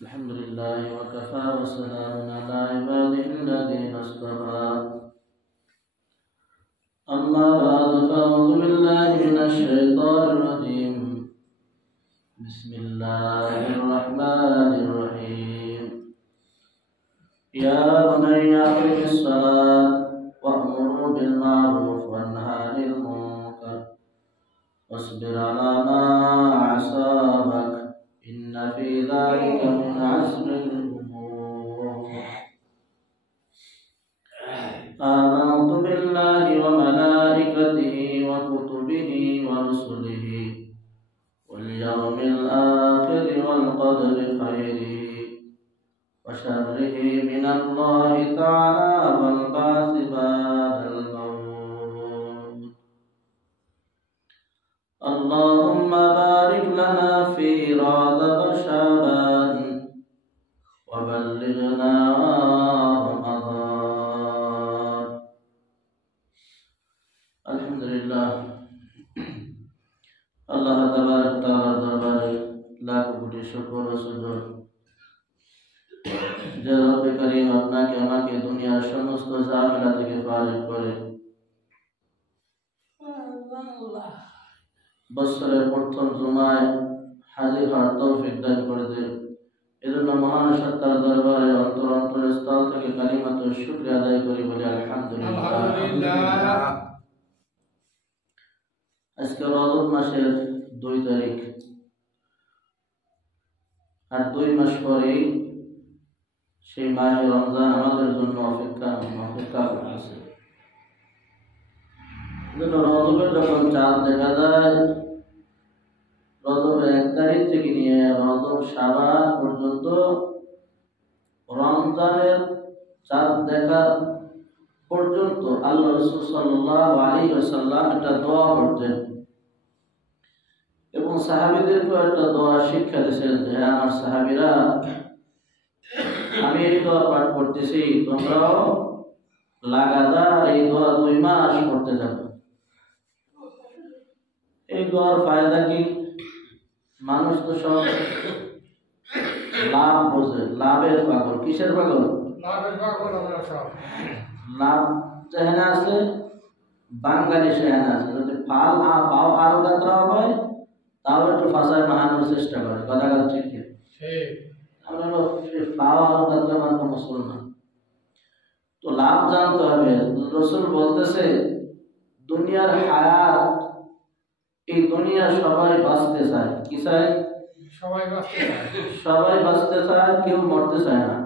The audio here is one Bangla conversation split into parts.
الحمد لله وكفى وسلام على عباده الذين اصطفى. أما بعد فأعوذ بالله من الشيطان الرجيم. بسم الله الرحمن الرحيم. يا بني أقم الصلاة وأمر بالمعروف وانهى عن المنكر واصبر على ما أصابك إن في ذلك من عزم الأمور. آمنت بالله وملائكته وكتبه ورسله واليوم الآخر والقدر خيره وشره من الله تعالى والبعث بعد الموت. اللهم بارك لنا في رجب شعبان وبلغنا رمضان. الحمد لله আল্লাহ তাবারক তাআলার দরবারে লাখ কোটি শুকর ও সুজুদ যে রব্বে করিম আপনাকে আমাকে দুনিয়ার সমস্ত ঝামেলা থেকে ফারিগ করে বছরের প্রথম জুমায় হাজির হওয়ার তৌফিক দান করে দেন। এজন্য মহান সত্তার দরবারে অন্তরের স্থল থেকে কালিমাত শুকরিয়া আদায় করি বলি আলহামদুলিল্লাহ। আজকে রজব মাসের 2 তারিখ, আর 2 মাস পরেই সেই মাহে রমজান আমাদের জন্য অপেক্ষা করতেছে। রজবের যখন চাঁদ দেখা যায়, রজবের 1 তারিখ থেকে নিয়ে রজব শাবান পর্যন্ত রমজানের চাঁদ দেখা পর্যন্ত আল্লাহ রাসূল সাল্লাল্লাহু আলাইহি ওয়াসাল্লাম একটা দোয়া করতেন এবং সাহাবীদেরকে একটা দোয়া শিক্ষা দিয়েছেন যে আমার সাহাবীরা, আমি এই দোয়া পাঠ করতেছি, তোমরাও লাগাতার এই দোয়া 2 মাস পড়তে যাবে। এই দোয়ার ফায়দা কি? মানুষ তো সব লাভ বোঝে, লাভের পাগল। কিসের পাগল? লাভের পাগল। আমরা সব লাভ যেখানে আছে, বাঙালি সেখানে আছে। যদি পাও আরো যাত্রা হয় তাও একটু ফাঁসায় মাহানোর চেষ্টা করে। কথা ঠিক ঠিক আমরা পাও আরো যাত্রা মাত্র মুসলমান। তো লাভ জানতে হবে। রাসূল বলতেছে দুনিয়ার হায়াত, এই দুনিয়া সবাই বাঁচতে চায়। কি চায়? সবাই বাঁচতে চায়। সবাই বাঁচতে চায়, কেউ মরতে চায় না।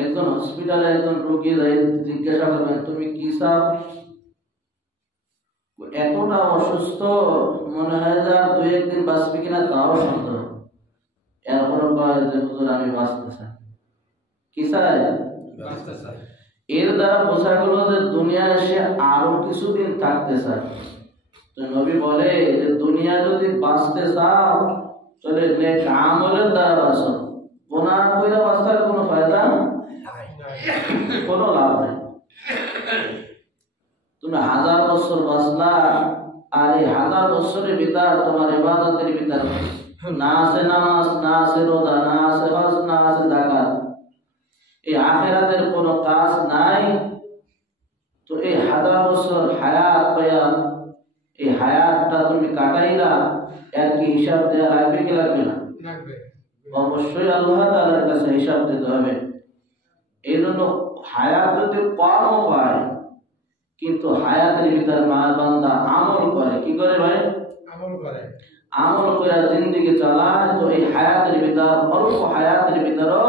একজন হসপিটালে একজন রোগী জিজ্ঞাসা করবেন তুমি কি চাও? এতটা অসুস্থ মনে হয় যে 2-1 দিন বাঁচবে কিনা তাও সন্দেহ। এরপরে কয় যে হুজুর আমি বাঁচতে চাই। কি চাই? বাঁচতে চাই। এর দ্বারা বোঝা গেল যে দুনিয়ায় এসে আরো কিছুদিন থাকতে চায়। তো নবী বলে যে দুনিয়া যদি বাঁচতে চাও তাহলে নেক আমলের দ্বারা বাঁচো। গুনাহ কইরা বাঁচার কোনো ফায়দা নাই, কোনো লাভ নাই। তুমি 1000 বছর বাঁচলা, আর এই 1000 বছরের ভিতর তোমার ইবাদতের ভিতর না আছে নামাজ, না আছে রোজা, না আছে হজ, না আছে যাকাত, এই আখিরাতের কোনো কাজ নাই। তো এই 1000 বছর হায়াত পায়া এই হায়াতটা তুমি কাটাইলা, এর কি হিসাব দেয়া লাগবে কি লাগবে না? লাগবে। অবশ্যই আল্লাহ তাআলার কাছে হিসাব দিতে হবে। এই জন্য হায়াত যদি কম পায়, কিন্তু হায়াতের ভিতর বান্দা আমল করে। কি করে ভাই? আমল করে। আমল করে জিন্দেগি চালায়। তো এই হায়াতের ভিতর, অল্প হায়াতের ভিতরও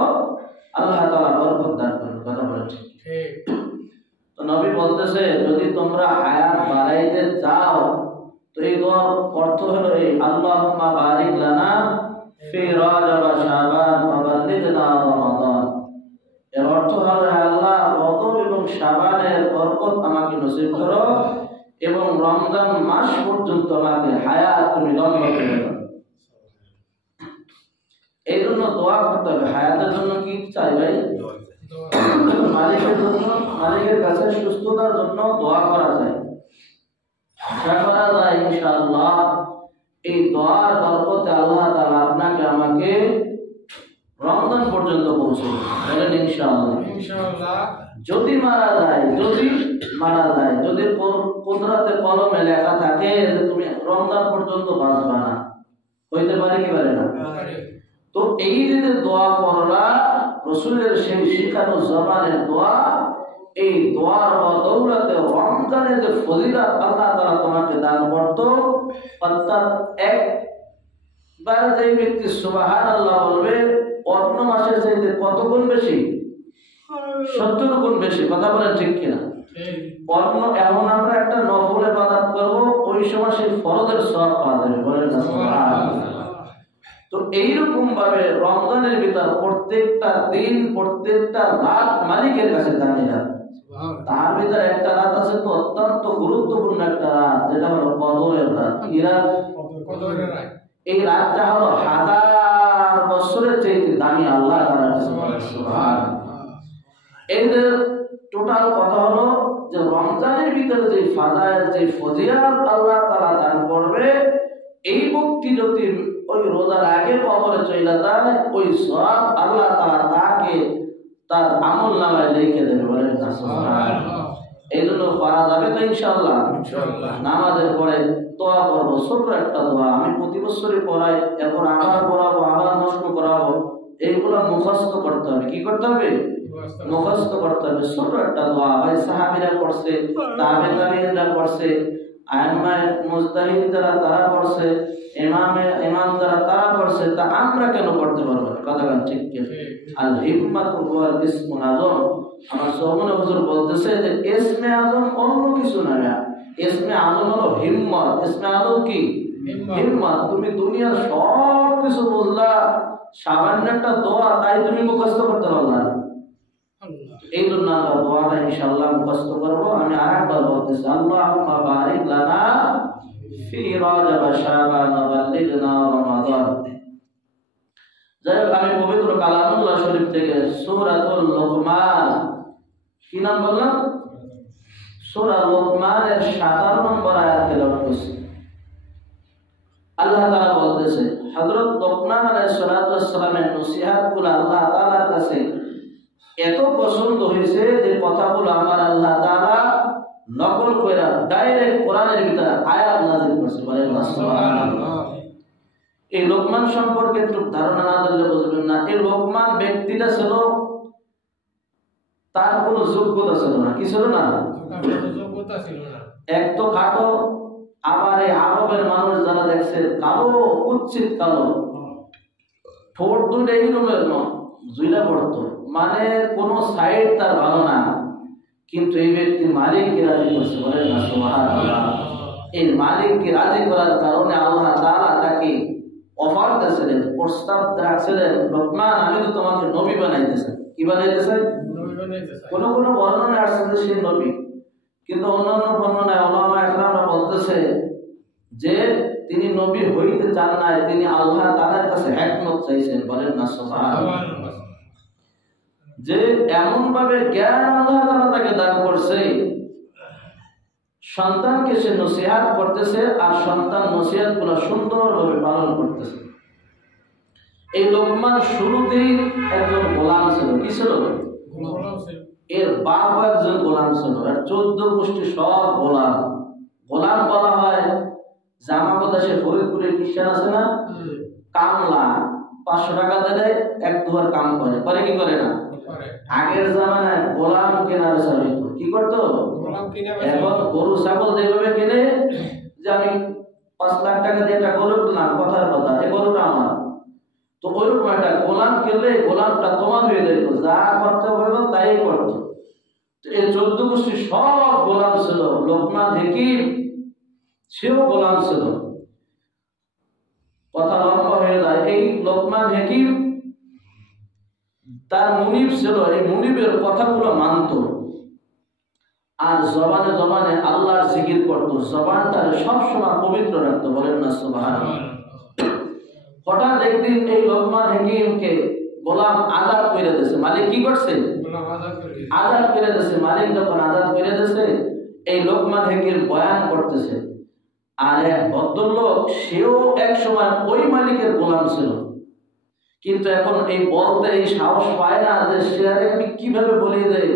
আল্লাহ তাআলা বরকত দান করেন। কথা বলেন ঠিক? তো নবী বলতেছে যদি তোমরা হায়াত বাড়াইতে চাও, তো এই দোয়ার অর্থ হলো এই আল্লাহুম্মা বারিক লানা ফি রজব শাবান ওয়া বাল্লিগনা রমাদান। এর অর্থ হলো আল্লাহ রজব এবং শাবানের বরকত আমাকে নসিব করো এবং রমজান মাস পর্যন্ত আমাকে হায়াত তুমি লম্বা করে দাও। এই জন্য দোয়া করতে হবে। হায়াতের জন্য কি চাই ভাই? মালিকের জন্য, মালিকের কাছে সুস্থতার জন্য দোয়া করা যায়, আশা করা যায় ইনশাআল্লাহ এই দোয়ার বরকতে আল্লাহ তাআলা আপনাকে আমাকে পর্যন্ত পৌঁছে বলেন ইনশাআল্লাহ। যদি মারা যায় যদি কুদরতে কলমে লেখা থাকে যে তুমি রমজান পর্যন্ত বাঁচবা না, হইতে পারে কি পারে না? তো এই যে দোয়া করলা রাসূলের সেই শিখানো জবানের দোয়া, এই দোয়ার বদৌলতে রমজানের যে ফজিলত আল্লাহ তাআলা তোমাকে দান করত, অর্থাৎ একবার যে ব্যক্তি সুবহানাল্লাহ বলবে অন্য মাসের চাইতে কত গুণ বেশি? 70 গুণ বেশি। কথা বলেন ঠিক কিনা? অন্য এখন আমরা একটা নফল ইবাদত করব, ওই সময় সেই ফরজের সওয়াব পাওয়া যাবে। বলেন না সুবহানাল্লাহ। তো এইরকম ভাবে রমজানের ভিতর প্রত্যেকটা দিন প্রত্যেকটা রাত মালিকের কাছে দামি রাত। তার ভিতরে একটা রাত আছে তো অত্যন্ত গুরুত্বপূর্ণ একটা রাত, যেটা হলো কদরের রাত। এই রাতটা হলো 1000 বছরের চাইতে দামি আল্লাহ তাআলার কাছে। সুবহানাল্লাহ। এই যে টোটাল কথা হলো যে রমজানের ভিতরে যে ফাজাইল যে ফজিলত আল্লাহ তাআলা দান করবে, এই ব্যক্তি যদি ওই রোজার আগে কবরে চলে যায়, ওই সওয়াব আল্লাহ তাআলা তাকে তার আমলনামায় লিখে দেবে। বলেন না সুবহানাল্লাহ। এইজন্য পড়া যাবে তো ইনশাআল্লাহ। নামাজের পরে দোয়া করব, ছোট একটা দোয়া, আমি প্রতি বছরই পড়াই, এরপর আবার পড়াবো, আবার নষ্ট করাবো, এইগুলো মুখস্থ করতে হবে। কি করতে হবে? মুখস্থ করতে হবে। ছোট একটা দোয়া, ভাই সাহাবীরা পড়ছে, তাবেঈনরা পড়ছে, আইম্মায়ে মুজতাহিদ যারা তারা পড়ছে, ইমাম যারা তারা পড়ছে, তা আমরা কেন পড়তে পারবো না? কথা বলেন ঠিক কি? আল হিম্মাতু ওয়াল ইসমুল আযম। আমার সৌমনে হুজুর বলতেছে যে ইসমে আযম অন্য কিছু না, ইসমে আযম হলো হিম্মত। ইসমে আযম কি? হিম্মত। তুমি দুনিয়ার সব কিছু বুঝলা, সামান্য একটা দোয়া তাই তুমি মুখস্থ করতে পারলা না। এই জন্য আমরা দোয়াটা ইনশাআল্লাহ মুখস্থ করব। আমি আরেকবার বলতেছি, আল্লাহুম্মা বারিক লানা ফি রাজাব শাবান ওয়া বাল্লিগনা রমাদান। যাই হোক, আমি পবিত্র কালামুল্লাহ শরীফ থেকে সূরাতুল লুকমান, কি নাম বললাম? সূরা লুকমানের 57 নম্বর আয়াত তেলাওয়াত করছি। আল্লাহ তাআলা বলতেছে, হযরত লুকমান আলাইহিস সালাতু ওয়াস সালামের নসিহতগুলো আল্লাহ তাআলার কাছে এত পছন্দ হয়েছে যে কথাগুলো আমার আল্লাহ তাআলা নকল করে ডাইরেক্ট কোরআনের ভিতরে আয়াত নাযিল করেছে। বলেন না সুবহানাল্লাহ। এই লোকমান সম্পর্কে একটু ধারণা না দিলে বুঝবেন না। এই লোকমান ব্যক্তিটা ছিল, তার কোনো যোগ্যতা ছিল না। কি ছিল না? এক তো কাটো, আবার এই আরবের মানুষ যারা দেখছে কালো, কুচ্ছিত কালো, ঠোঁট দুইটা এইরকমের জুইলা পড়তো, মানে কোনো সাইড তার ভালো না। কিন্তু এই ব্যক্তি মালিককে রাজি করছে। বলেন না সুবহানাল্লাহ। এই মালিককে রাজি করার কারণে আল্লাহ তাআলা তাকে অফার দিয়েছিলেন, প্রস্তাব রাখছিলেন, লোকমান আমি তো তোমাকে নবী বানাইতেছি। কি বানাইতেছে? নবী বানাইতেছে। কোন কোন বর্ণনায় আসছে যে সে নবী, কিন্তু অন্যান্য বর্ণনায় উলামা একরামরা বলতেছে যে তিনি নবী হইতে চান না, তিনি আল্লাহ তাআলার কাছে হিকমত চাইছেন। বলেন না সুবহানাল্লাহ। যে এমন ভাবে জ্ঞান আল্লাহ তাআলা তাকে দান করছে, সন্তানকে সে নসিহত করতেছে আর সন্তান নসিহতগুলো সুন্দরভাবে পালন করতেছে। এই লোকমান শুরুতেই একজন গোলাম ছিল। কি ছিল? এর বাপ একজন গোলাম ছিল, আর 14 গোষ্ঠী সব গোলাম। গোলাম বলা হয় জামাগো দেশে ফরিদপুরে খ্রিস্টান আছে না, কামলা 500 টাকা দিলে এক দুবার কাম করে কি করে না? আগের জামানায় গোলাম কেনা বেচা হইতো। কি করতো? এখন গরু ছাগল যেভাবে কিনে, যে আমি 5 লাখ টাকা দিয়ে একটা গরু কিনলাম, কথার কথা, এই গরুটা আমার, তো ওইরকম একটা গোলাম কিনলে গোলামটা তোমার হয়ে যেত, যা করতে হবে তাই করতো। তো এই 14 গোষ্ঠী সব গোলাম ছিল। লোকমান হাকিম সেও গোলাম ছিল। কথা লম্বা হয়ে যায়। এই লোকমান হাকিম তার মুনিব ছিল, এই মুনিবের কথাগুলো মানত আর জবানে জবানে আল্লাহর জিকির করত, জবানটা সবসময় পবিত্র রাখতো। বলেন না সুবহানাল্লাহ। হঠাৎ একদিন এই লোকমান হাকিমকে গোলাম আজাদ করে দিয়েছে। মালিক কি করছে? আজাদ করে দিয়েছে। মালিক যখন আজাদ করে দিয়েছে, এই লোকমান হাকিম বয়ান করতেছে, আর এক ভদ্রলোক সেও এক সময় ওই মালিকের গোলাম ছিল, কিন্তু এখন এই বলতে এই সাহস পায় না যে সে আমি কিভাবে বলে দেয়,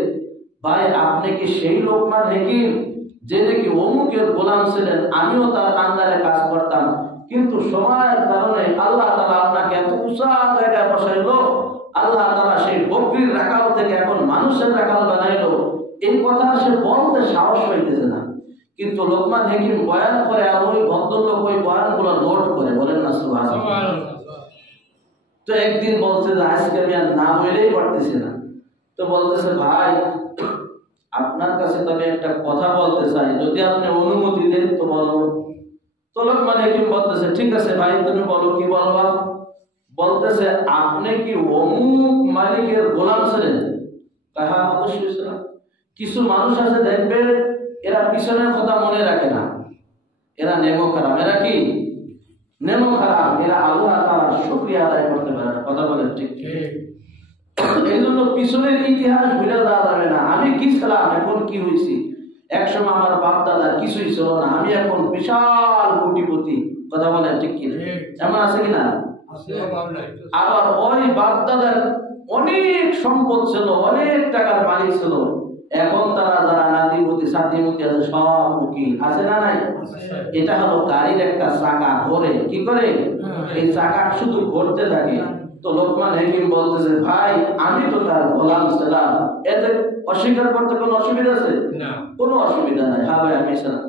ভাই আপনি কি সেই লোকমান হাকিম যে নাকি অমুকের গোলাম ছিলেন, আমিও তার আন্ডারে কাজ করতাম, কিন্তু সময়ের কারণে আল্লাহ তাআলা আপনাকে এত উঁচা জায়গায় বসাইলো, আল্লাহ তাআলা সেই বকরির রাখাল থেকে এখন মানুষের রাখাল বানাইলো। এই কথা সে বলতে সাহস পাইতেছে না, কিন্তু লোকমান হাকিম বয়ান করে আর ওই ভদ্রলোক ওই বয়ানগুলো নোট করে, বলেন না সুবহানাল্লাহ। তো একদিন বলছে যে আজকে আমি আর না বলেই পারতেছি না, তো বলতেছে ভাই আপনার কাছে তো আমি একটা কথা বলতে চাই, যদি আপনি অনুমতি দেন তো বলবো। তো লোকমান হাকিম বলতেছে ঠিক আছে ভাই তুমি বলো, কি বলবা? বলতেছে আপনি কি অমুক মালিকের গোলাম ছিলেন? হ্যাঁ অবশ্যই ছিলাম। কিছু মানুষ আছে দেখবেন এরা পিছনের কথা মনে রাখে না, এরা নেমো খারাপ। এরা কি নেমো খারাপ? এরা আল্লাহ তাআলার শুকরিয়া আদায় করতে পারে না। কথা বলেন ঠিক? এই জন্য পিছনের ইতিহাস ভুলে যাওয়া যাবে না। আমি কি ছিলাম, এখন কি হয়েছি, একসময় আমার বাপ দাদার কিছুই ছিল না, আমি এখন বিশাল কোটিপতি। কথা বলেন ঠিক কি? এমন আছে কিনা? আবার ওই বাপ দাদার অনেক সম্পদ ছিল, অনেক টাকার মালিক ছিল, এখন তারা যারা নাতিপতি সাতিপতি আছে সব উকিল আছে না নাই? এটা হলো গাড়ির একটা চাকা ঘোরে, কি করে? এই চাকা শুধু ঘুরতে থাকে। তো লোকমান হাকিম বলতেছে ভাই আমি তো তার গোলাম ছিলাম, এতে অস্বীকার করতে কোনো অসুবিধা আছে? না, কোনো অসুবিধা নাই। হ্যাঁ ভাই আমি ছিলাম।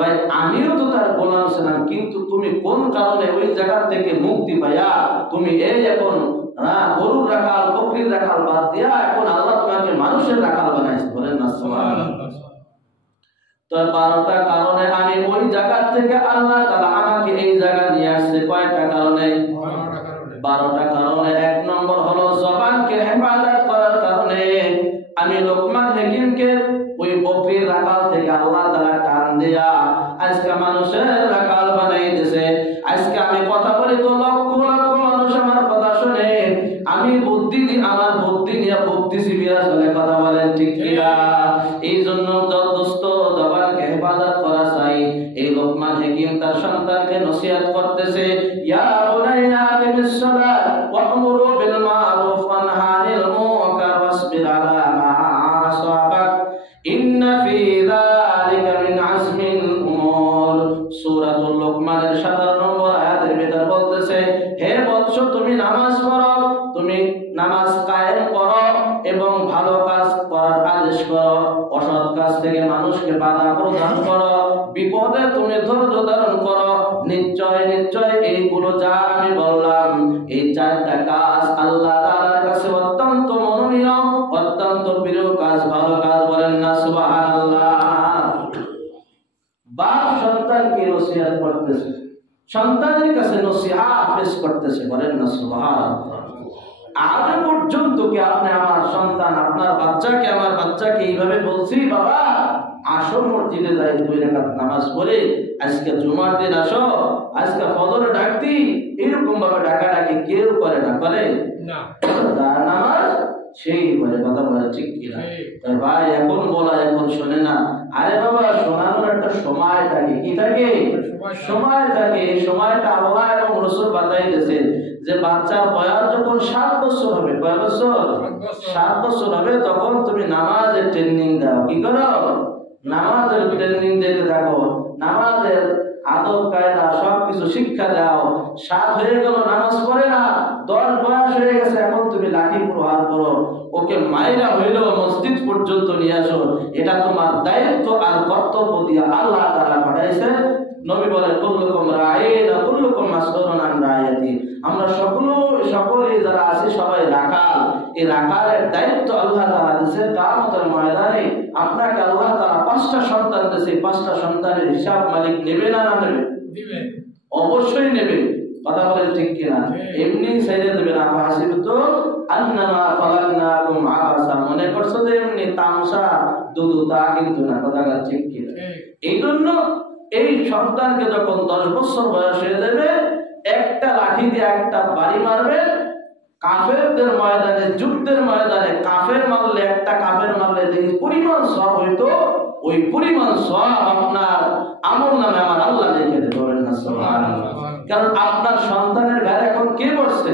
ভাই আমিও তো তার গোলাম ছিলাম, কিন্তু তুমি কোন কারণে ওই জায়গা থেকে মুক্তি পাইয়া তুমি এই এখন গরুর রাখাল বকরির রাখাল বাদ দিয়া এখন আল্লাহ তোমাকে মানুষের রাখাল বানাইছে? বলেন না সুবহানাল্লাহ। তো 12টা কারণে আমি ওই জায়গা থেকে আল্লাহ তাআলা আমাকে এই জায়গা নিয়ে আসছে। কয়টা কারণে? 12টা কারণে। এক নম্বর হলো জবানকে হেফাজত করার কারণে আমি লোকমান হাকিমকে ওই বকরির রাখাল থেকে আল্লাহ তাআলা টান দেয়া আজকে মানুষের রাখাল বানাই দিয়েছে। আজকে আমি কথা বলি তো লক্ষ লক্ষ মানুষ আমার কথা শুনে, আমি বুদ্ধি আমার বুদ্ধি নিয়ে বুদ্ধিজীবীরা চলে। কথা বলেন ঠিক কিনা? এই জন্য দোস্ত জবানকে হেফাজত করা চাই। এই লোকমান হাকিম তার সন্তানকে নসিহত করতেছে, ইয়া বুনাইয়া আকিমিস সালাত ওয়া'মুরু বিল মা'রুফ ওয়া নাহি আনিল মুনকার ওয়াসবির আলা মা আসাবাক ইন্না ফি যালিকা মিন আজমিল উমুর। সূরাতুল লোকমানের 17 নম্বর আয়াতের ভিতর বলতেছে, হে বৎস তুমি নামাজ পড়ো, তুমি নামাজ কায়েম করো এবং ভালো কাজ করার আদেশ করো, অসৎ কাজ থেকে মানুষকে বাধা প্রদান করো, বিপদে তুমি ধৈর্য ধারণ করো। নিশ্চয় নিশ্চয় এইগুলো যা আমি বললাম, এই 4টা কাজ আল্লাহ তাআলার কাছে অত্যন্ত মনোনীয়, অত্যন্ত প্রিয় কাজ, ভালো কাজ। বলেন না সুবহানাল্লাহ। বাপ সন্তানকে নসিহত করতেছে, সন্তানের কাছে নসিহত পেশ করতেছে। বলেন না সুবহানাল্লাহ। আজ পর্যন্ত কি আপনি আমার সন্তান আপনার বাচ্চাকে আমার বাচ্চাকে এইভাবে বলছি, বাবা আসো মসজিদে যাই 2 রাকাত নামাজ পড়ে, আজকে জুমার দিন আসো, আজকে ফজরে ডাকতি, এরকম ভাবে ডাকাডাকি কেউ করে না? করে না। যার নামাজ সেই করে। কথা বলে ঠিক কিনা? ভাই এখন বলা এখন শোনে না। আরে বাবা শোনানোর একটা সময় থাকে, কি থাকে? সময় থাকে। এই সময়টা আল্লাহ এবং রাসূল বাতাই দিয়েছে যে বাচ্চার বয়স যখন 7 বছর হবে, কয় বছর? 7 বছর হবে, তখন তুমি নামাজের ট্রেনিং দাও। কি করো? নামাজের ট্রেনিং দিতে থাকো, নামাজের আদব কায়দা সবকিছু শিক্ষা দাও। 7 হয়ে গেল নামাজ পড়ে না, 10 বয়স হয়ে গেছে, এখন তুমি লাঠি প্রহার করো, ওকে মাইরা হইলেও মসজিদ পর্যন্ত নিয়ে আসো। এটা তোমার দায়িত্ব আর কর্তব্য দিয়ে আল্লাহ তাআলা পাঠাইছে। নবী বলে কুল্লুকুম রাঈন ওয়া কুল্লুকুম মাসউলুন আন রাইয়াতি। আমরা সকলে যারা আছি সবাই রাখাল। এই রাখালের দায়িত্ব আল্লাহ তাআলা দিয়েছে। কিয়ামতের ময়দানে আপনাকে আল্লাহ তাআলা 5টা সন্তান দিয়েছে, 5টা সন্তানের হিসাব মালিক নেবে না? না নেবে? দিবে, অবশ্যই নেবে। কথা বলেন ঠিক কিনা? এমনি ছেড়ে দেবে না। হাসিবতু আন্নামা ফালাকনাকুম আবাসা, মনে করছো যে এমনি তামসা দুদু, তা কিন্তু না। কথা ঠিক কিনা? এই জন্য এই সন্তানকে যখন 10 বছর বয়স হয়ে যাবে, একটা লাঠি দিয়ে একটা বাড়ি মারবে। কাফেরদের ময়দানে, যুদ্ধের ময়দানে কাফের মারলে, একটা কাফের মারলে যে পরিমাণ সওয়াব হইতো, ওই পরিমাণ সওয়াব আপনার আমল নামে আমার আল্লাহ লিখে দেবেন। না সুবহানাল্লাহ। কারণ আপনার সন্তানের ঘরে এখন কে বসছে?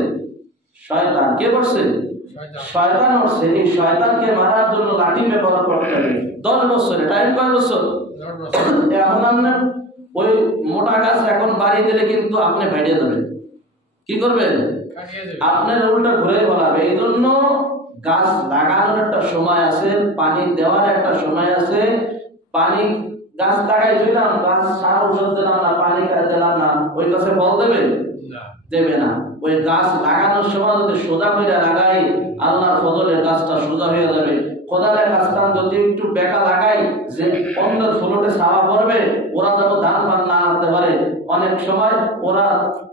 শয়তান কে করছে? শয়তান করছে। এই শয়তানকে মারার জন্য লাঠি ব্যবহার করতে হবে 10 বছরে। টাইম কয় বছর? এখন আপনি ওই মোটা গাছ এখন বাড়ি দিলে কিন্তু আপনি ভাইড়ে যাবেন। কি করবেন? আপনার উল্টা ঘুরে বলাবে। এই জন্য গাছ লাগানোর একটা সময় আছে, পানি দেওয়ার একটা সময় আছে। পানি গাছ লাগাই দিলাম, গাছ সার ওষুধ দিলাম না, পানি দিলাম না, ওই গাছে ফল দেবে? দেবে না। ওই গাছ লাগানোর সময় যদি সোজা করে লাগাই, আল্লাহর ফজলে গাছটা সোজা হয়ে যাবে। কোদালের গাছটা যদি একটু বেঁকা লাগাই, যে অন্য ফলটে ছাওয়া পড়বে, ওরা যেন ধান পান না আনতে পারে। অনেক সময় ওরা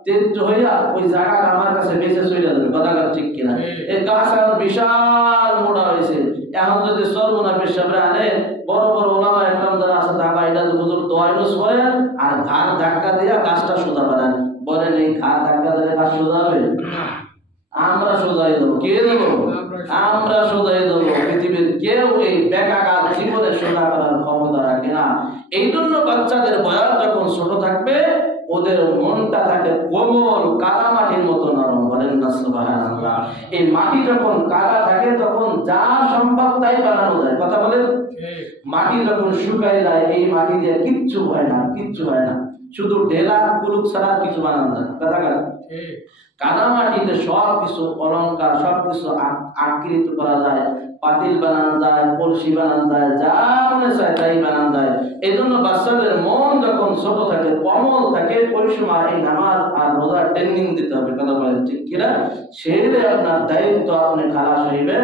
তেজ হইয়া ওই জায়গাটা আমার কাছে বেঁচে চলে যাবে। কথা ঠিক কিনা? এই গাছ এখন বিশাল মোটা হয়েছে। এখন যদি সর্বনাপের সামনে আনে, বড় বড় ওলামা একরাম যারা আছে, তারা এটা হুজুর দোয়া ইউজ করে আর ঘাড় ধাক্কা দিয়া গাছটা সোজা বানান। বলেন এই ঘাড় ধাক্কা দিলে গাছ সোজা হবে? আমরা সোজাই দেবো। কে দেবো? আমরা সোজাই দেবো। পৃথিবীর কেউ এই বেকা গাছ জীবনে সোজা করার ক্ষমতা রাখে না। এই জন্য বাচ্চাদের বয়স যখন ছোট থাকবে, ওদের মনটা থাকে কোমল কাদা মাটির মতো নরম। বলেন না সুবহানাল্লাহ। এই মাটি যখন কাদা থাকে, তখন যা সম্ভব তাই বানানো যায়। কথা বলেন? মাটি যখন শুকায় যায়, এই মাটি দিয়ে কিচ্ছু হয় না, কিচ্ছু হয় না। শুধু ঢেলা কুলুক ছাড়া কিছু বানানো যায়। কথা কাদা মাটিতে সব কিছু অলংকার, সব কিছু আকৃতি করা যায়। পাতিল বানানো যায়, কলসি বানানো যায়, যা মনে চায় তাই বানানো যায়। এই জন্য বাচ্চাদের মন যখন ছোট থাকে, কোমল থাকে, ওই সময় এই নামাজ আর রোজার ট্রেনিং দিতে হবে। কথা বলেন ঠিক কিনা? সেরে আপনার দায়িত্ব আপনি খালাস হইবে,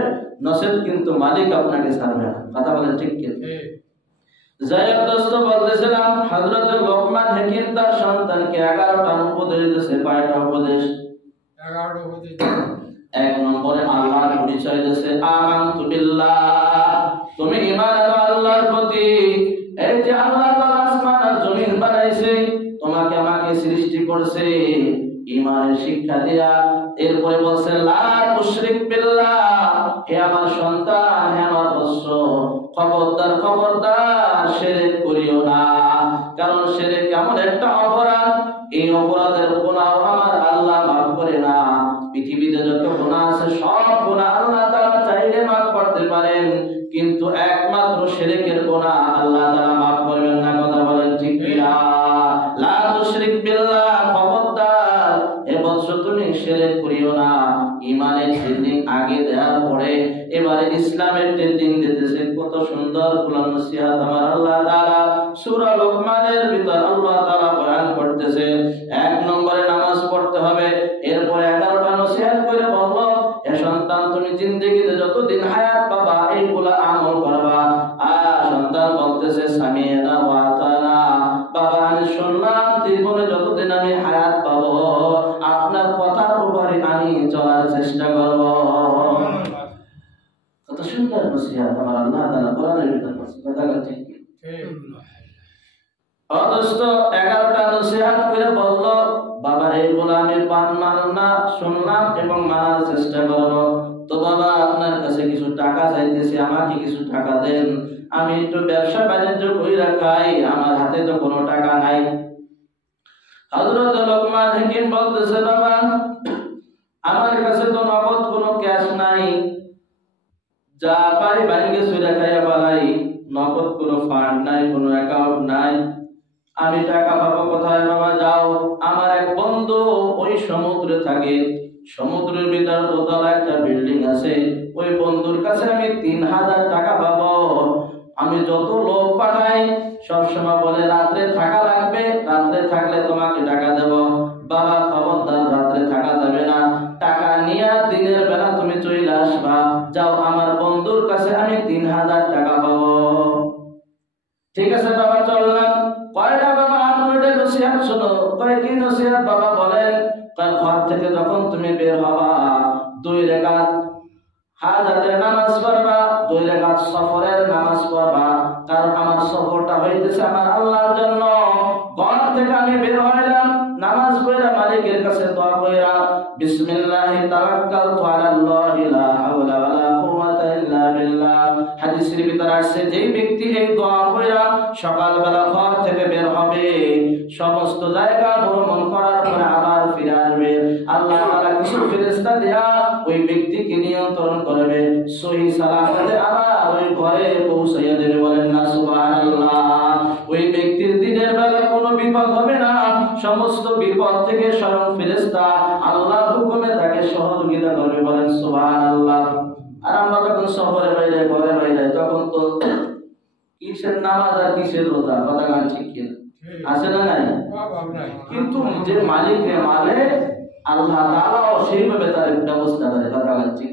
নসেদ কিন্তু মালিক আপনাকে ছাড়বে না। কথা বলেন ঠিক কিনা? যাইব দোস্ত বলতেছিলাম, হযরত লোকমান হাকিম তার সন্তানকে 11টা উপদেশ দিয়েছে। কয়টা উপদেশ? 11টা উপদেশ। এক নম্বরে আল্লাহর পরিচয় দিয়েছে, আমানতু বিল্লাহ, তুমি ঈমান আনো আল্লাহর প্রতি। এই যে আল্লাহ তাআলা আসমান আর জমিন বানাইছে, তোমাকে আমাকে সৃষ্টি করেছে, ঈমানের শিক্ষা দিয়া। এরপরে বলছে লা তুশরিক বিল্লাহ, হে আমার সন্তান, হে আমার বৎস, খবরদার খবরদার শিরক করিও না। কারণ শিরক এমন একটা অপরাধ, এই অপরাধের গুনাহ আমার আল্লাহ মাফ করে না। পৃথিবীতে যত গুনাহ আছে, সব গুনাহ আল্লাহ তাআলা চাইলে মাফ করতে পারেন, কিন্তু একমাত্র শিরকের গুনাহ আল্লাহ তাআলা মাফ করবেন না। কথা বলেন ঠিক কিনা? লা তুশরিক বিল্লাহ, খবরদার হে বৎস তুমি শিরক করিও না। ঈমানের ট্রেনিং আগে দেওয়ার পরে এবারে ইসলামের ট্রেনিং দিতেছে। কত সুন্দর কোরআন নসিহত আমার আল্লাহ তাআলা সূরা লোকমানের ভিতর আল্লাহ তাআলা বয়ান করতেছে। এক নম্বরে নামাজ পড়তে হবে। এরপরে 11টা নসিহত করে বলল, হে সন্তান, তুমি জিন্দেগিতে যতদিন হায়াত পাবা এইগুলা আমল করবা। আর সন্তান বলতেছে সামিনা ওয়া আতানা, বাবা আমি শুনলাম, জীবনে যতদিন আমি হায়াত পাবো আপনার কথার উপরে আমি চলার চেষ্টা করব। কত সুন্দর নসিহত আমার আল্লাহ তাআলা কোরআনের ভিতর বলছে। কথা ঠিক কি? অদস্ত 11টা নসিহত করে বলল, বাবা এইগুলো আমি মাননা শুনলাম এবং মানার চেষ্টা করব। তো বাবা আপনার কাছে কিছু টাকা চাইতেছি, আমাকে কিছু টাকা দেন, আমি একটু ব্যবসা বাণিজ্য কইরা খাই, আমার হাতে তো কোনো টাকা নাই। হযরত লোকমান হাকিম বলতেছে, বাবা আমার কাছে তো নগদ কোনো ক্যাশ নাই, যা পারি বাইরে সুইরা খাইয়া বালাই, নগদ কোনো ফান্ড নাই, কোনো অ্যাকাউন্ট নাই, আমি টাকা পাবো কোথায়? বাবা যাও, আমার এক বন্ধু ওই সমুদ্রে থাকে, সমুদ্রের ভিতর দোতলা একটা বিল্ডিং আছে, ওই বন্ধুর কাছে আমি 3000 টাকা পাবো। আমি যত লোক পাঠাই সবসময় বলে রাত্রে থাকা লাগবে, রাত্রে থাকলে তোমাকে টাকা দেব। বাবা খবরদার রাত্রে থাকা যাবে না, টাকা নিয়ে দিনের বেলা তুমি চলে আসবা। যাও, আমার বন্ধুর কাছে আমি 3000 টাকা পাবো। ঠিক আছে বাবা, চললাম। কয়টা বাবা? আর 9টা নসিহত শোনো। কয় কি নসিহত বাবা বলেন? কয় ঘর থেকে যখন তুমি বের হবা 2 রাকাত হাজাতের নামাজ পড়বা, 2 রাকাত সফরের নামাজ পড়বা। কারণ আমার সফরটা হইতেছে আমার আল্লাহর জন্য। ঘর থেকে আমি বের হইলাম, নামাজ পড়া মালিকের কাছে দোয়া কইরা বিসমিল্লাহি তাওয়াক্কালতু আলাল্লাহি লা হাওলা ওয়ালা কুওয়াতা ইল্লা বিল্লাহ। হাদিসের ভিতরে আছে, যেই ব্যক্তি এই দোয়া কইরা সকালবেলা ঘর থেকে বের হবে, সমস্ত জায়গা ভ্রমণ করার পরে আবার ফিরে আসবে, আল্লাহ তাআলা কিছু ফেরেশতা ফেরেশতা দিয়া ওই ব্যক্তিকে নিয়ন্ত্রণ করবে, সহি সালামতে আবার ওই ঘরে পৌঁছাইয়া দেবে। বলেন না সুবহানাল্লাহ। ওই ব্যক্তির দিনের বেলা কোনো বিপদ হবে না, সমস্ত বিপদ থেকে স্বয়ং ফেরেশতা আল্লাহর হুকুমে তাকে সহযোগিতা করবে। বলেন সুবহানাল্লাহ। আর আমরা যখন শহরে বাইরে ঘরে বাইরে তখন তো কিসের নামাজ আর কিসের রোজা, কথা গান ঠিক কিনা আছে না নাই? কিন্তু যে মালিক রে মানে আল্লাহ তাআলাও সেইভাবে তার ব্যবস্থা করে, কথা গান ঠিক।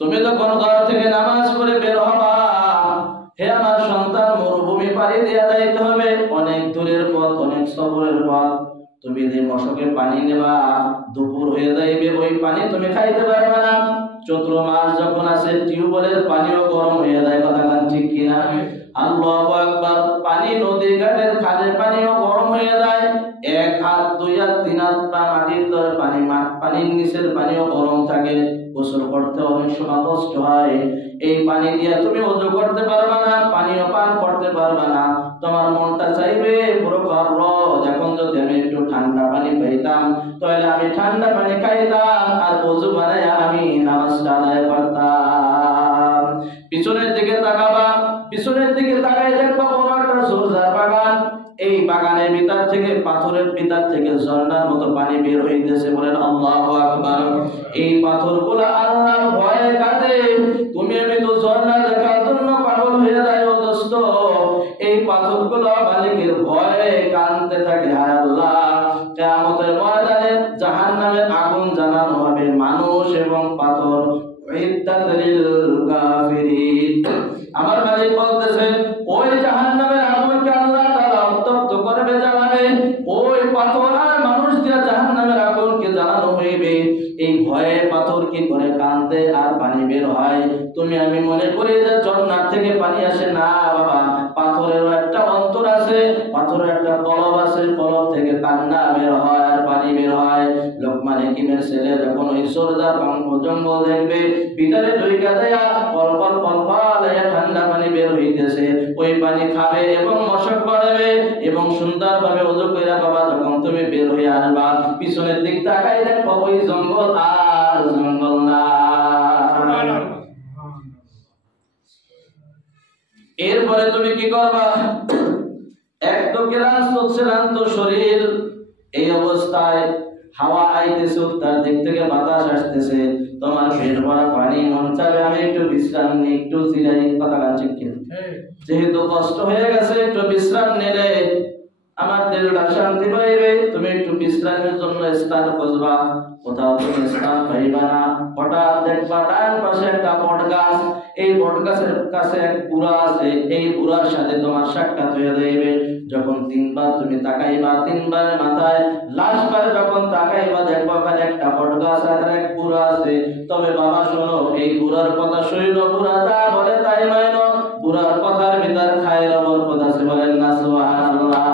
তুমি যখন ঘর থেকে নামাজ পড়ে বের হবা, হে আমার সন্তান, মরুভূমি পাড়ি দিয়া যাইতে হবে, অনেক দূরের পথ, অনেক সফরের পথ। তুমি যে মশকে পানি নেবা, দুপুর হয়ে যাইবে, ওই পানি তুমি খাইতে পারবে না। চৈত্র মাস যখন আসে টিউবওয়েলের পানিও গরম হয়ে যায়, কথা গান ঠিক কিনা? আল্লাহু আকবার। পানি নদী ঘাটের খালের পানিও গরম হয়ে যায়, এক হাত দুই হাত তিন হাত মাটির তলে পানি, পানির নিচের পানিও গরম থাকে, গোসল করতে অনেক সময় কষ্ট হয়। এই পানি দিয়ে তুমি ওযু করতে পারবে না, পানিও পান করতে পারবে না। তোমার মনটা চাইবে প্রখর রোদ, এখন যদি আমি একটু ঠান্ডা পানি পাইতাম তাহলে আমি ঠান্ডা পানি খাইতাম আর ওযু বানায় আমি নামাজটা আদায় করতাম। পিছনের দিকে তাকাবা, পিছনের দিকে তাকাই দেখবা বড় একটা সবজার বাগান। এই বাগানের ভিতর থেকে, পাথরের ভিতর থেকে ঝর্ণার মতো পানি বের হইতেছে। বলেন আল্লাহু আকবার। এই পাথরগুলো আল্লাহর ভয়ে কাঁদে। তুমি আমি তো ঝর্ণা দেখার জন্য পাগল হয়ে যায় ও দোস্ত। এই পাথরগুলো মালিকের ভয়ে কাঁদতে থাকে, হায় আল্লাহ, কিয়ামতের ময়দানে জাহান্নামের আগুন জ্বালানো হবে মানুষ এবং পাথর। আমার মালিক বলতেছেন, ওই জাহান্নামের আগুনকে আল্লাহ তাআলা উত্তপ্ত করবে, জ্বালাবে। ওই পাথর আর মানুষ দিয়ে জাহান্নামের আগুনকে জ্বালানো হইবে। এই ভয়ে পাথর কি করে কাঁদে আর পানি বের হয়। তুমি আমি মনে করি যে ঝর্ণার থেকে পানি আসে না বাবা, পাথরেরও একটা অন্তর আছে, পাথরের একটা কলব আছে, কলব থেকে কান্না বের হয় আর পানি বের হয়। লোকমান হাকিমের ছেলে যখন ওই সরদার জঙ্গল দেখবে, ভিতরে ঢুইকা দেয়া কলকল কলকল ঠান্ডা পানি বের হইতেছে, ওই পানি খাবে এবং মশক বাড়াবে এবং সুন্দরভাবে ওযু কইরা বাবা যখন তুমি বের হয়ে আসবা, পিছনের দিক তাকাই দেখো ওই জঙ্গল আর জঙ্গল না। এরপরে তুমি কি করবা? একদম ক্লান্ত শরীর, এই অবস্থায় হাওয়া আইতেছে, উত্তর দিক থেকে বাতাস আসতেছে, তোমার পেট ভরা পানি, মন চাবে আমি একটু বিশ্রাম নিই, একটু জিরাই, কথা গান ঠিক। যেহেতু কষ্ট হয়ে গেছে, একটু বিশ্রাম নিলে আমার দিলটা শান্তি পাইবে। তুমি একটু বিশ্রামের জন্য স্থান খুঁজবা, কোথাও তুমি স্থান পাইবা না। হঠাৎ দেখবা ডান পাশে একটা বট গাছ, এই বট গাছের কাছে এক বুড়া আছে, এই বুড়ার সাথে তোমার সাক্ষাৎ হয়ে যাইবে। যখন তিনবার তুমি তাকাইবা, তিনবারের মাথায় লাস্ট বার যখন তাকাইবা দেখবা ওখানে একটা বট গাছ আর এক বুড়া আছে। তবে বাবা শোনো, এই বুড়ার কথা শুইল, বুড়া যা বলে তাই মাইনো, বুড়ার কথার ভিতর খায় রবর কথা আছে। বলেন না সুবহানাল্লাহ।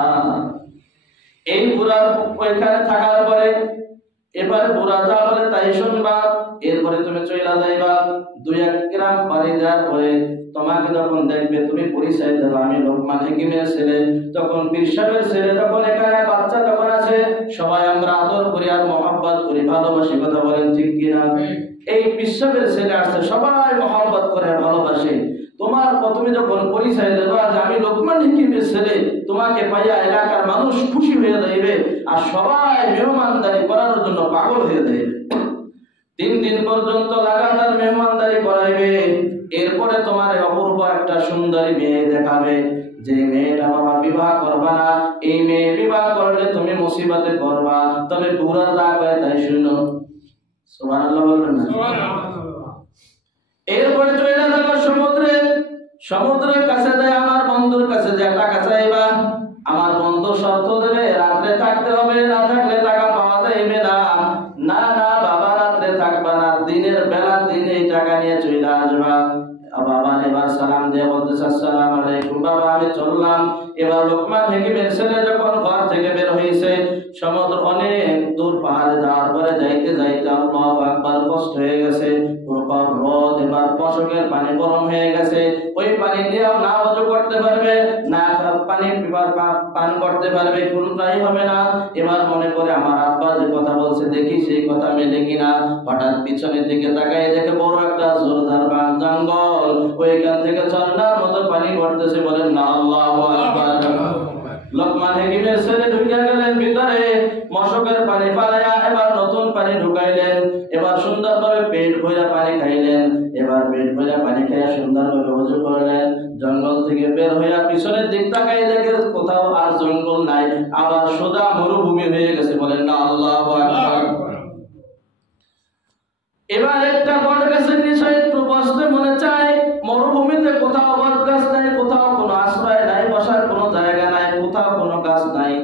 এই বুড়ার ওইখানে থাকার পরে এবার বুড়া যা বলে তাই শুনবা। এরপরে তুমি চইলা যাইবা, 2-1 গ্রাম পাড়ি দেওয়ার পরে তোমাকে যখন দেখবে তুমি পরিচয় দেবা, আমি লোকমান হাকিমের ছেলে। তখন পীর সাহেবের ছেলে যখন এখানে বাচ্চা যখন আছে, সবাই আমরা আদর করি আর মহব্বত করি, ভালোবাসি, কথা বলেন ঠিক কিনা? এই পীর সাহেবের ছেলে আসছে, সবাই মহব্বত করে আর ভালোবাসে। তোমার প্রথমে যখন পরিচয় দেবা যে আমি লোকমান হাকিমের ছেলে, তোমাকে পাইয়া এলাকার মানুষ খুশি হয়ে যাইবে আর সবাই মেহমানদারি করার জন্য পাগল হয়ে যাইবে। 3 দিন পর্যন্ত লাগাতার মেহমানদারি করাইবে। এরপরে তোমার অপূর্ব একটা সুন্দরী মেয়ে দেখাবে, যে মেয়েটা বাবা বিবাহ করবা না, এই মেয়ে বিবাহ করলে তুমি মুসিবতে পড়বা। তবে বুড়া যা কয় তাই শুনো, সুবহানাল্লাহ বলবেন না? এরপরে চলে যাবে সমুদ্রে, সমুদ্রের কাছে যায় আমার বন্ধুর কাছে যে টাকা চাইবা। আমার বন্ধু শর্ত দেবে রাত্রে থাকতে হবে, না থাকলে টাকা পাওয়া যাবে না। না না বাবা, রাত্রে থাকবা না, দিনের বেলা দিনেই টাকা নিয়ে চলে আসবা। বাবা এবার সালাম দিয়ে বলতেছে, আসসালামু আলাইকুম বাবা, আমি চললাম। এবার লোকমান হাকিমের ছেলে যখন ঘর থেকে বের হয়েছে, সমুদ্র অনেক দূর পাহাড়ে যাওয়ার পরে যাইতে যাইতে আল্লাহু আকবার কষ্ট হয়ে গেছে, প্রখর রোদ, এবার মশকের পানি গরম হয়ে গেছে, ওই পানি দিয়ে না ওযু করতে পারবে না পানি পান করতে পারবে, কোনটাই হবে না। এবার মনে করে আমার আব্বা যে কথা বলছে দেখি সেই কথা মেলে কিনা। হঠাৎ পিছনের দিকে তাকায় দেখে বড় একটা জোরদার জঙ্গল, ওইখান থেকে ঝর্ণার মতো পানি পড়তেছে, বলেন না আল্লাহু আকবার। লোকমান হাকিমের ছেলে ঢুকে গেলেন ভিতরে, মশকের পানি পালায়া এবার নতুন পানি ঢুকাইলেন, এবার সুন্দরভাবে পেট ভরে পানি খাইলেন, এবার পেট ভরে পানি খাইয়া সুন্দরভাবে ওযু করলেন। জঙ্গল থেকে বের হইয়া পিছনের দিক তাকায় দেখে কোথাও আর জঙ্গল নাই, আবার সোজা মরুভূমি হয়ে গেছে, বলেন না আল্লাহু আকবার। এবার একটা বট গাছের নিচে একটু বসতে মনে চায়, মরুভূমিতে কোথাও বট গাছ নাই, কোথাও কোনো আশ্রয় নাই, বসার কোনো জায়গা নাই, কোথাও কোনো গাছ নাই।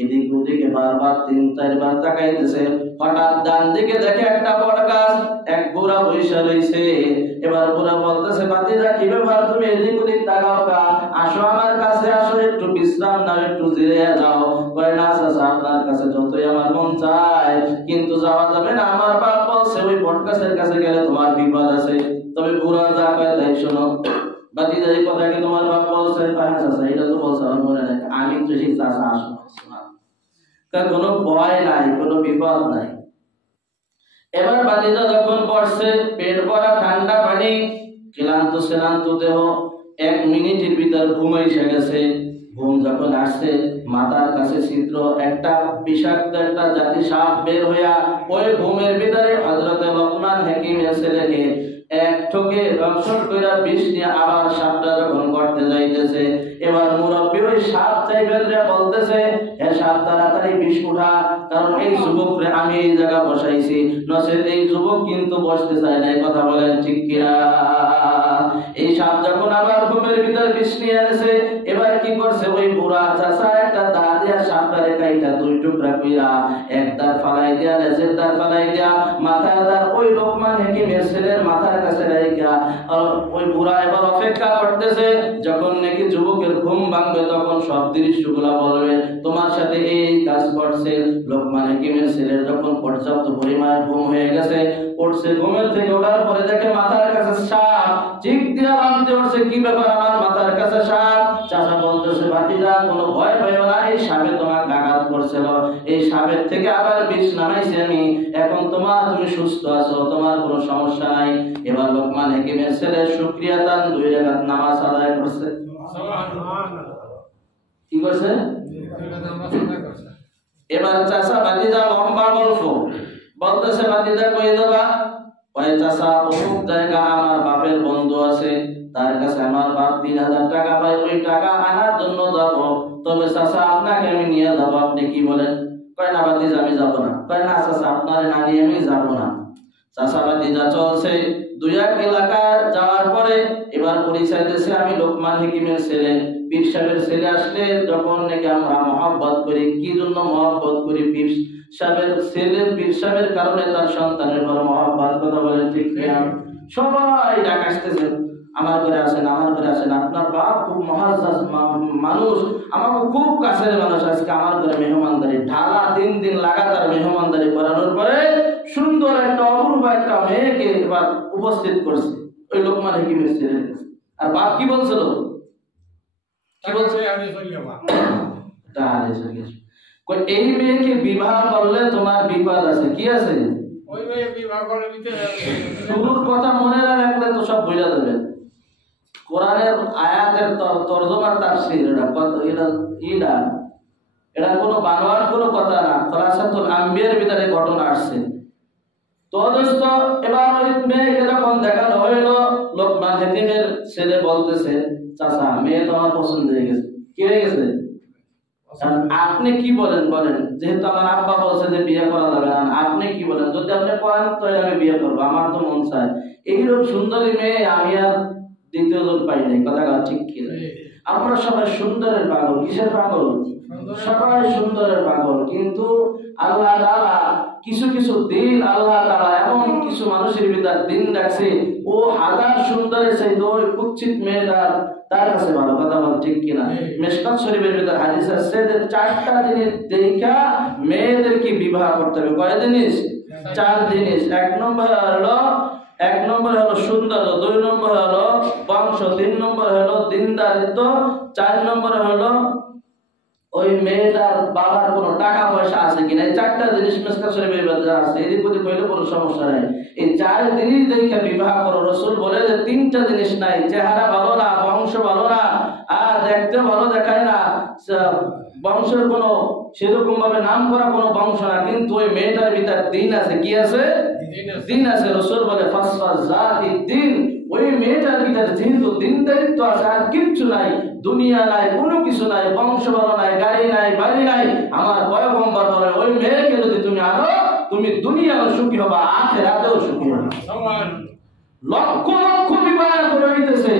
এদিক ওদিকে বারবার 3-4 বার তাকাইতেছে। হঠাৎ ডান দিকে দেখে একটা বট গাছ, এক বুড়া বইসা রইছে। এবার বুড়া বলতেছে, ভাতিজা কি ব্যাপার, তুমি এদিক ওদিক তাকাও কা, আসো আমার কাছে আসো, একটু বিশ্রাম নাও, একটু জিরে যাও। কয় না চাচা, আপনার কাছে যতই আমার মন চায় কিন্তু যাওয়া যাবে না, আমার বাপ বলছে ওই বট গাছের কাছে গেলে তোমার বিপদ আছে। তবে বুড়া যা কয় তাই শোনো, ভাতিজা এই কথা কি তোমার বাপ বলছে? হ্যাঁ চাচা, এটা তো বলছে আমার মনে নাই। আমি তো সেই চাচা, আসো, কোনো ভয় নাই, কোনো বিপদ নাই। এবার ভাতিজা যখন পড়ছে, পেট ভরা ঠান্ডা পানি, ক্লান্ত শ্রান্ত দেহ, 1 মিনিটের ভিতর ঘুম এসে গেছে। ঘুম যখন আসছে, মাথার কাছে ছিদ্র, একটা বিষাক্ত একটা জাতি সাপ বের হইয়া ওই ঘুমের ভিতরে হযরত লোকমান হাকিমের ছেলেকে এক ঠোকে রক্ষণ কইরা বিষ নিয়ে আবার সাপটা যখন করতে যাইতেছে, এবার মুরব্বি ওই সাপ চাইবেদরা বলতেছে, হে সাপ তাড়াতাড়ি বিষ উঠা, কারণ এই যুবকরে আমি এই জায়গা বসাইছি, নচেত এই যুবক কিন্তু বসতে চায় না। কথা বলেন ঠিক কিনা? এই সাপ যখন আবার ঘুমের ভিতর বিষ নিয়ে এনেছে, এবার কি করছে, ওই বুড়া চাচা একটা দা দিয়া সাপটারে কাইটা 2 টুকরা কইরা এক দাঁত ফালাই দিয়া, লেজের দাঁত ফালাই দিয়া, মাথার দাঁত ওই লোকমান হাকিমের ছেলের মাথার কাছে রাইখা ওই বুড়া এবার অপেক্ষা করতেছে, যখন নাকি যুবকের ঘুম ভাঙবে তখন সব দৃশ্যগুলা বলবে, তোমার সাথে এই কাজ করছে। লোকমান হাকিমের ছেলের যখন পর্যাপ্ত পরিমাণ ঘুম হয়ে গেছে, উঠছে, ঘুমের থেকে ওঠার পরে দেখে মাথার কাছে সাপ, চিক দিয়া বাঁধতে উঠছে, কি ব্যাপার আমার মাথার কাছে সাপ? চাচা বলতেছে, ভাতিজা কোনো ভয় পাইও না, এই সাপে তোমাকে আঘাত করছিল, এই সাপের থেকে আবার বিষ নামাইছি আমি, এখন তুমি সুস্থ আছো, তোমার কোনো সমস্যা নাই। এবার লোকমান হাকিমের ছেলে শুকরিয়া দান 2 রাকাত নামাজ আদায় করছে। কি করছে? এবার চাচা ভাতিজা লম্বা গল্প বলতেছে, ভাতিজা কই দেবা? ওই চাচা অমুক জায়গা আমার বাপের বন্ধু আছে, তার কাছে আমার বাপ 3000 টাকা পায়, ওই টাকা আনার জন্য যাব, তবে চাচা আপনাকে আমি নিয়ে যাব, আপনি কি বলেন? কয় না ভাতিজা আমি যাব না। কয় না চাচা, আপনারে না নিয়ে আমি যাব না। চাচা ভাতিজা চলছে 2-1 এলাকা যাওয়ার পরে এবার পরিচয় দিয়েছে, আমি লোকমান হাকিমের ছেলে, পীর সাহেবের ছেলে। আসলে যখন নাকি আমরা মহব্বত করি, কি জন্য মহব্বত করি? পীর সাহেবের ছেলে, পীর সাহেবের কারণে তার সন্তানের বড় মহব্বত। কথা বলেন ঠিক কিনা? সবাই ডাক আসতেছে, আমার ঘরে আসেন, আমার ঘরে আসেন, আপনার বাপ খুব মহাজ্জাজ মানুষ, আমাকে খুব কাছের মানুষ, আজকে আমার ঘরে মেহমানদারি, ঢালা 3 দিন লাগাতার মেহমানদারি করানোর পরে সুন্দর একটা অপূর্ব একটা মেয়েকে এবার উপস্থিত করছে ওই লোকমান হাকিমের ছেলের কাছে। আর বাপ কি বলছিল? কি বলছে? এই মেয়েকে বিবাহ করলে তোমার বিপদ আছে। কি আছে? ওই মেয়ে বিবাহ করলে শুরুর কথা মনে না রাখলে তো সব ভুলে যাবেন। কোরআনের আয়াতের তরজমার তাফসীর, এটা কোনো বানোয়ার কোনো কথা না, খোলাসাতুল আম্বিয়ার ভিতরে ঘটনা আসছে। তো দোস্ত, এবার ওই মেয়েকে যখন দেখানো হইল, লোকমান হাকিমের ছেলে বলতেছে, চাচা মেয়ে তো আমার পছন্দ হয়ে গেছে। কি হয়ে গেছে? আপনি কি বলেন? বলেন, যেহেতু আমার আব্বা বলছে যে বিয়ে করা যাবে না, আপনি কি বলেন? যদি আপনি করেন তো আমি বিয়ে করবো, আমার তো মন চায়। এইরকম সুন্দরী মেয়ে আমি আর দ্বিতীয় জন পাই নাই। কথা ঠিক কি? আমরা সবাই সুন্দরের পাগল। কিসের পাগল? সবাই সুন্দরের পাগল, কিন্তু আল্লাহ তাআলা কিছু কিছু দিন আল্লাহ তাআলা এমন কিছু মানুষের ভিতর দিন রাখছে, ও হাজার সুন্দরের চাইতে ওই কুচ্ছিত মেয়েটার তার কাছে ভালো। কথা বল ঠিক কিনা? মিশকাত শরীফের ভিতর হাদিস আছে যে 4টা জিনিস দেখা মেয়েদেরকে বিবাহ করতে হবে। কয় জিনিস? 4 জিনিস। এক নম্বর হলো সৌন্দর্য, 2 নম্বর হলো বংশ, 3 নম্বর হলো দিনদারিত্ব, 4 নম্বর হলো ওই মেয়েটার বাবার কোনো টাকা পয়সা আছে কিনা। এই 4টা জিনিস মিশকাত শরীফের ভিতরে আছে। এদিক ওদিক কইলে কোনো সমস্যা নাই। এই 4 জিনিস দেখে বিবাহ করো। রাসূল বলে যে 3টা জিনিস নাই, চেহারা ভালো না, বংশ ভালো না, আর দেখতে ভালো দেখায় না, বংশের কোনো সেরকম ভাবে নাম করা কোনো বংশ না, কিন্তু ওই মেয়েটার ভিতর দিন আছে। কি আছে? দিন আছে। রাসূল বলে ফাসফা জাতি দিন, ওই মেয়েটার ভিতর যেহেতু দিন দায়িত্ব আছে, আর কিচ্ছু নাই, দুনিয়া নাই, কোনো কিছু নাই, বংশ ভালো নাই, গাড়ি নাই, বাড়ি নাই, আমার পয়গম্বর বলে ওই মেয়েকে যদি তুমি আনো, তুমি দুনিয়াও সুখী হবা, আখিরাতেও সুখী হবা। লক্ষ লক্ষ বিবাহ করে হইতেছে,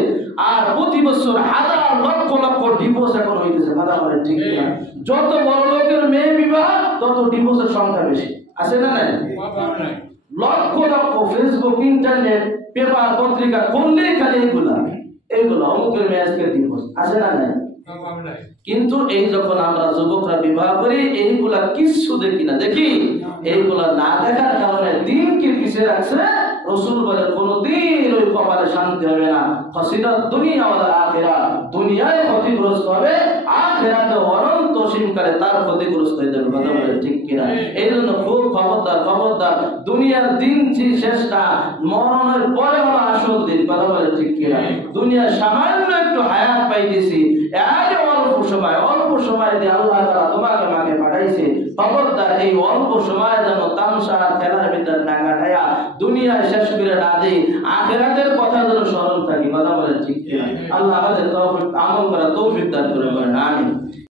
আর প্রতি বছর হাজার লক্ষ লক্ষ ডিভোর্স এখন হইতেছে। কথা বলে ঠিক না? যত বড় লোকের মেয়ে বিবাহ, তত ডিভোর্সের সংখ্যা বেশি। আছে না নাই? Lakh lakh Facebook, internet, paper, পত্রিকা খুললেই খালি এইগুলা অমুকের মেয়ে আজকে ডিভোর্স। আছে না নাই? কিন্তু এই যখন আমরা যুবকরা বিবাহ করি, এইগুলা কিছু দেখি না। দেখি এইগুলা না দেখার কারণে দিনকে পিছিয়ে রাখছে। রাসূল বলে কোনদিন ওই কপালে শান্তি হবে না। খসিরাত দুনিয়া ওয়াল আখিরা, দুনিয়ায় ক্ষতিগ্রস্ত হবে, আখিরাতে অনন্ত সীমকালে তার ক্ষতিগ্রস্ত হয়ে যাবে। কথা বলে ঠিক কিনা? এই জন্য খুব খবরদার, দুনিয়ার দিন শেষ না, মরণের পরে হলো আসল দিন। কথা বলে ঠিক কিনা? দুনিয়া সামান্য একটু হায়াত পাইতেছি, অল্প সময় দিয়ে আল্লাহ তাআলা তোমাকে আমাকে পাঠাইছে। খবরদার, এই অল্প সময় যেন তামসা খেলার ভিতর না কাটায়া দুনিয়ায় শেষ করে না দেই, আখিরাতের কথা যেন স্মরণ থাকি। কথা বলে ঠিক কিনা? আল্লাহ আমাদের তৌফিক, আমল করার তৌফিক দান করুন। আমিন।